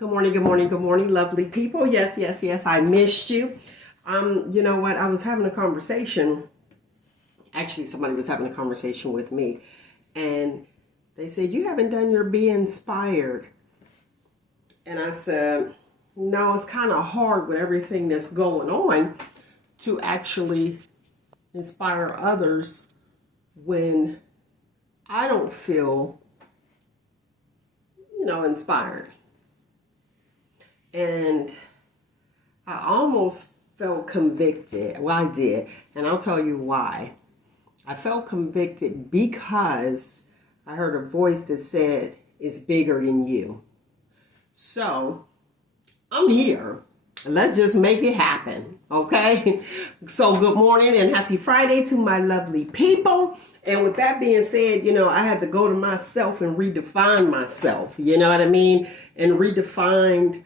Good morning, good morning, good morning, lovely people. Yes, yes, yes, I missed you. You know what? I was having a conversation. Actually, somebody was having a conversation with me, and they said, "You haven't done your Be Inspired." And I said, "No, it's kind of hard with everything that's going on to actually inspire others when I don't feel, inspired." And I almost felt convicted. Well, I did. And I'll tell you why. I felt convicted because I heard a voice that said, "It's bigger than you." So I'm here. Let's just make it happen. Okay. So good morning and happy Friday to my lovely people. And with that being said, I had to go to myself and redefine myself. You know what I mean? And redefine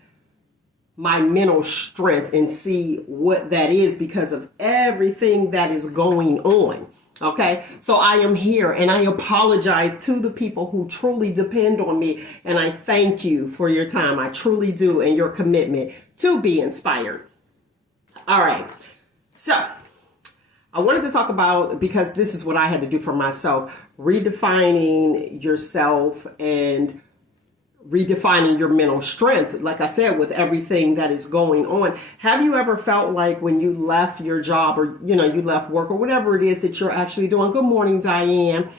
my mental strength and see what that is because of everything that is going on. Okay, so I am here and I apologize to the people who truly depend on me, and I thank you for your time. I truly do, and your commitment to be inspired. All right, so I wanted to talk about, because this is what I had to do for myself, redefining yourself and redefining your mental strength. Like I said, with everything that is going on, have you ever felt like when you left your job or, you left work or whatever it is that you're actually doing? Good morning, Diane.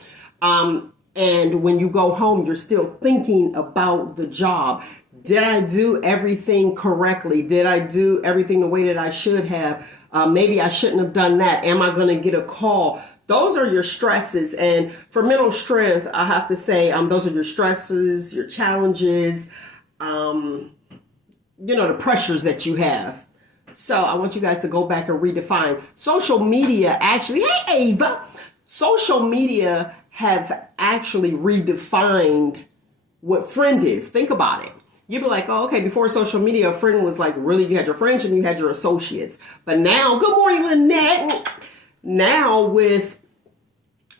And when you go home, you're still thinking about the job. Did I do everything correctly? Did I do everything the way that I should have? Maybe I shouldn't have done that. Am I going to get a call? Those are your stresses. And for mental strength, I have to say, those are your stresses, your challenges, the pressures that you have. So I want you guys to go back and redefine. Social media actually, hey, Ava, social media have actually redefined what friend is. Think about it. You'd be like, oh, okay, before social media, a friend was like, really, you had your friends and you had your associates. But now, good morning, Lynette. Now with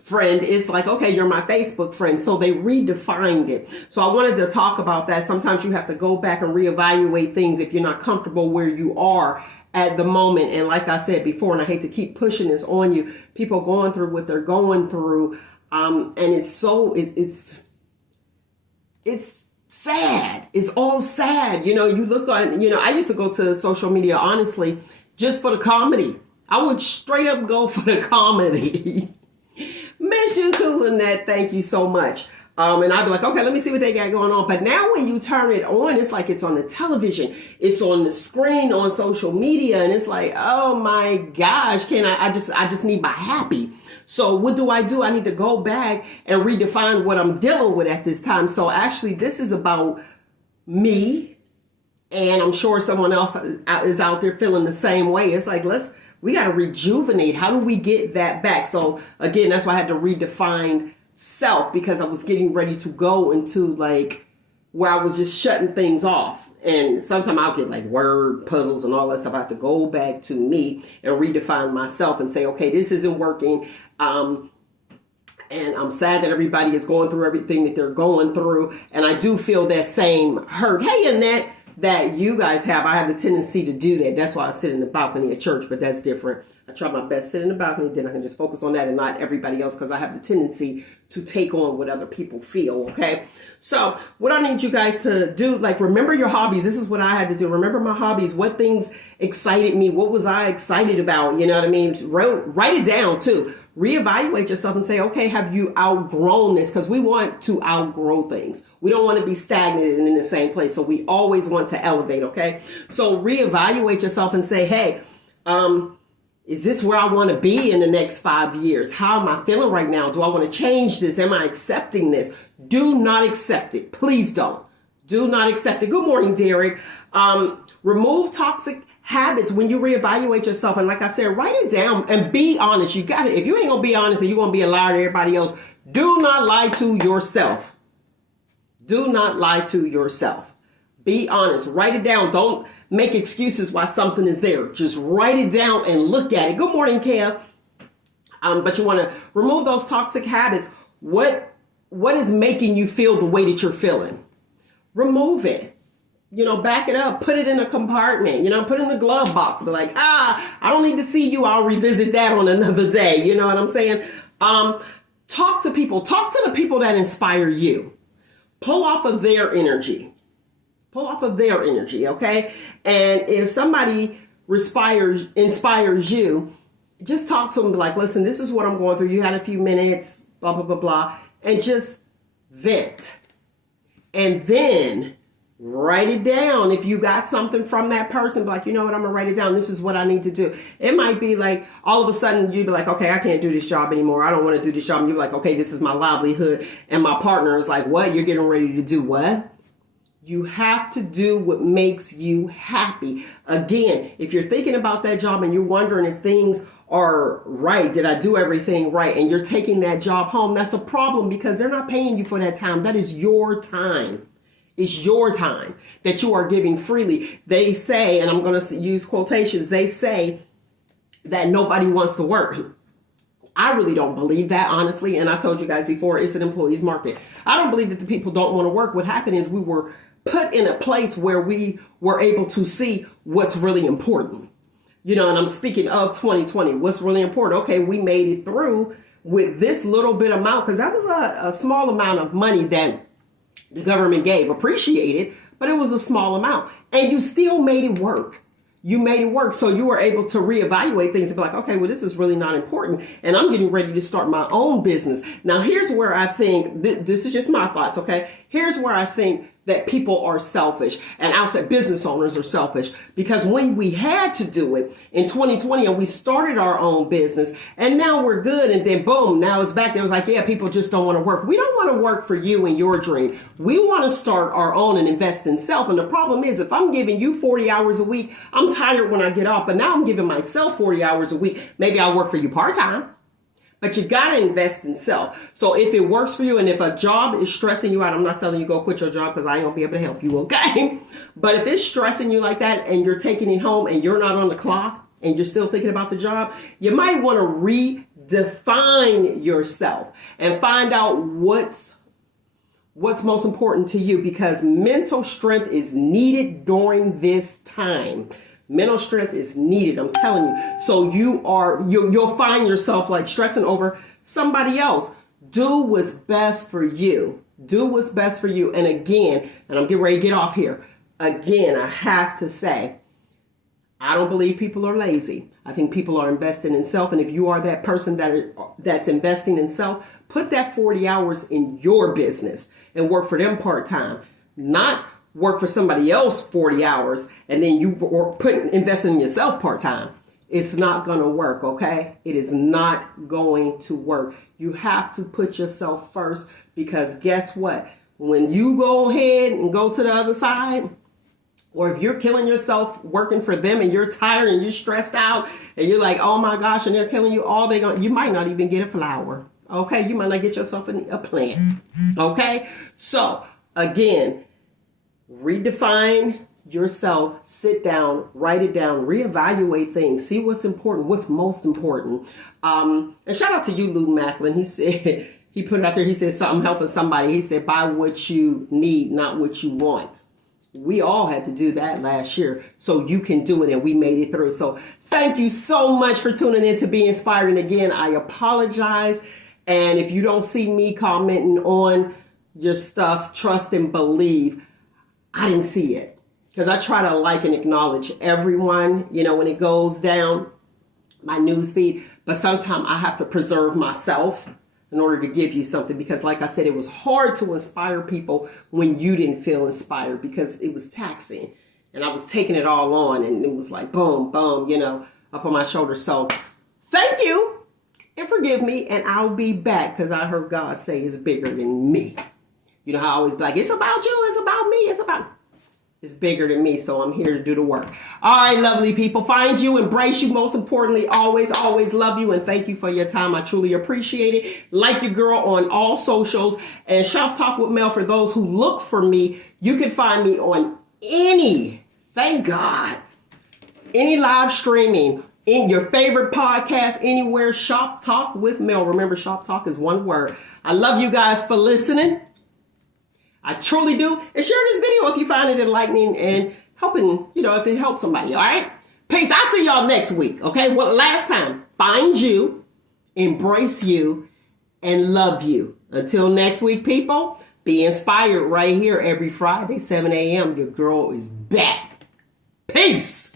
friend, it's like, okay, you're my Facebook friend. So they redefined it. So I wanted to talk about that. Sometimes you have to go back and reevaluate things if you're not comfortable where you are at the moment. And like I said before, and I hate to keep pushing this on you, people going through what they're going through. And it's sad. It's all sad. You look on, I used to go to social media, honestly, just for the comedy. I would straight up go for the comedy. Miss you too, Lynette. Thank you so much. And I'd be like, okay, let me see what they got going on. But now when you turn it on, it's like it's on the television. It's on the screen on social media. And it's like, oh my gosh, I just need my happy. So what do? I need to go back and redefine what I'm dealing with at this time. So actually, this is about me. And I'm sure someone else is out there feeling the same way. It's like, we got to rejuvenate. How do we get that back? So again, that's why I had to redefine self, because I was getting ready to go into like where I was just shutting things off. And sometimes I'll get like word puzzles and all that stuff. I have to go back to me and redefine myself and say, okay, this isn't working. And I'm sad that everybody is going through everything that they're going through. And I do feel that same hurt. Hey, Annette, that you guys have. I have the tendency to do that. That's why I sit in the balcony at church, but that's different. I try my best to sit in the balcony, then I can just focus on that and not everybody else, because I have the tendency to take on what other people feel, okay? So what I need you guys to do, like, remember your hobbies. This is what I had to do. Remember my hobbies. What things excited me? What was I excited about? You know what I mean? Write it down too. Reevaluate yourself and say, okay, have you outgrown this? Because we want to outgrow things. We don't want to be stagnant and in the same place. So we always want to elevate, okay? So reevaluate yourself and say, hey, is this where I want to be in the next 5 years? How am I feeling right now? Do I want to change this? Am I accepting this? Do not accept it. Please don't. Do not accept it. Good morning, Derek. Remove toxic habits when you reevaluate yourself. And like I said, write it down and be honest. You got it. If you ain't gonna be honest and you're gonna be a liar to everybody else, do not lie to yourself. Do not lie to yourself. Be honest. Write it down. Don't make excuses why something is there. Just write it down and look at it. Good morning, Kev. But you want to remove those toxic habits. What is making you feel the way that you're feeling? Remove it. back it up, put it in a compartment, put it in a glove box, be like, I don't need to see you. I'll revisit that on another day. You know what I'm saying? Talk to people, talk to the people that inspire you. Pull off of their energy. Okay? And if somebody inspires you, just talk to them, be like, listen, this is what I'm going through. You had a few minutes, blah, blah, blah, blah. And just vent. And then write it down. If you got something from that person, be like, you know what, I'm going to write it down. This is what I need to do. It might be like, all of a sudden you'd be like, okay, I can't do this job anymore. I don't want to do this job. And you're like, okay, this is my livelihood. And my partner is like, what? You're getting ready to do what? You have to do what makes you happy. Again, if you're thinking about that job and you're wondering if things are right, did I do everything right? And you're taking that job home, that's a problem because they're not paying you for that time. That is your time. It's your time that you are giving freely. They say, and I'm going to use quotations, they say that nobody wants to work. I really don't believe that, honestly. And I told you guys before, it's an employee's market. I don't believe that the people don't want to work. What happened is we were put in a place where we were able to see what's really important. And I'm speaking of 2020, what's really important. Okay, we made it through with this little bit amount, because that was a small amount of money that the government gave. Appreciated, but it was a small amount. And you still made it work. You made it work. So you were able to reevaluate things and be like, okay, well, this is really not important. And I'm getting ready to start my own business. Now, here's where I think, this is just my thoughts, okay? Here's where I think that people are selfish, and I'll say business owners are selfish, because when we had to do it in 2020 and we started our own business and now we're good, and then boom, now it's back there. It was like, yeah, people just don't want to work. We don't want to work for you and your dream. We want to start our own and invest in self. And the problem is, if I'm giving you 40 hours a week, I'm tired when I get off, but now I'm giving myself 40 hours a week. Maybe I'll work for you part-time. But you got to invest in self. So if it works for you, and if a job is stressing you out, I'm not telling you go quit your job, because I ain't going to be able to help you, okay? But if it's stressing you like that and you're taking it home and you're not on the clock and you're still thinking about the job, you might want to redefine yourself and find out what's most important to you, because mental strength is needed during this time. Mental strength is needed, I'm telling you. So you'll find yourself like stressing over somebody else. Do what's best for you. Do what's best for you. And again, and I'm getting ready to get off here. Again, I have to say, I don't believe people are lazy. I think people are investing in self. And if you are that person that's investing in self, put that 40 hours in your business and work for them part-time. Not work for somebody else 40 hours and then you investing in yourself part-time. It's not going to work, okay? It is not going to work. You have to put yourself first, because guess what? When you go ahead and go to the other side, or if you're killing yourself working for them and you're tired and you're stressed out and you're like, oh my gosh, and they're killing you, you might not even get a flower, okay? You might not get yourself a plant, okay? So again, redefine yourself, sit down, write it down, reevaluate things, see what's important, what's most important. And shout out to you, Lou Macklin. He said, he put it out there, he said something helping somebody. He said, buy what you need, not what you want. We all had to do that last year, so you can do it, and we made it through. So thank you so much for tuning in to Be Inspired. And again, I apologize. And if you don't see me commenting on your stuff, trust and believe, I didn't see it, because I try to like and acknowledge everyone, when it goes down my news feed. But sometimes I have to preserve myself in order to give you something, because like I said, it was hard to inspire people when you didn't feel inspired, because it was taxing and I was taking it all on, and it was like boom, boom, up on my shoulders. So thank you and forgive me, and I'll be back, because I heard God say it's bigger than me. You know how I always be like, it's about you, it's about me, it's bigger than me. So I'm here to do the work. All right, lovely people, find you, embrace you. Most importantly, always, always love you. And thank you for your time. I truly appreciate it. Like your girl on all socials, and Shop Talk with Mel for those who look for me. You can find me on thank God, any live streaming, in your favorite podcast, anywhere, Shop Talk with Mel. Remember, Shop Talk is one word. I love you guys for listening. I truly do. And share this video if you find it enlightening and helping, if it helps somebody. All right. Peace. I'll see y'all next week. Okay. Well, last time, find you, embrace you, and love you. Until next week, people, be inspired right here every Friday, 7 a.m. Your girl is back. Peace.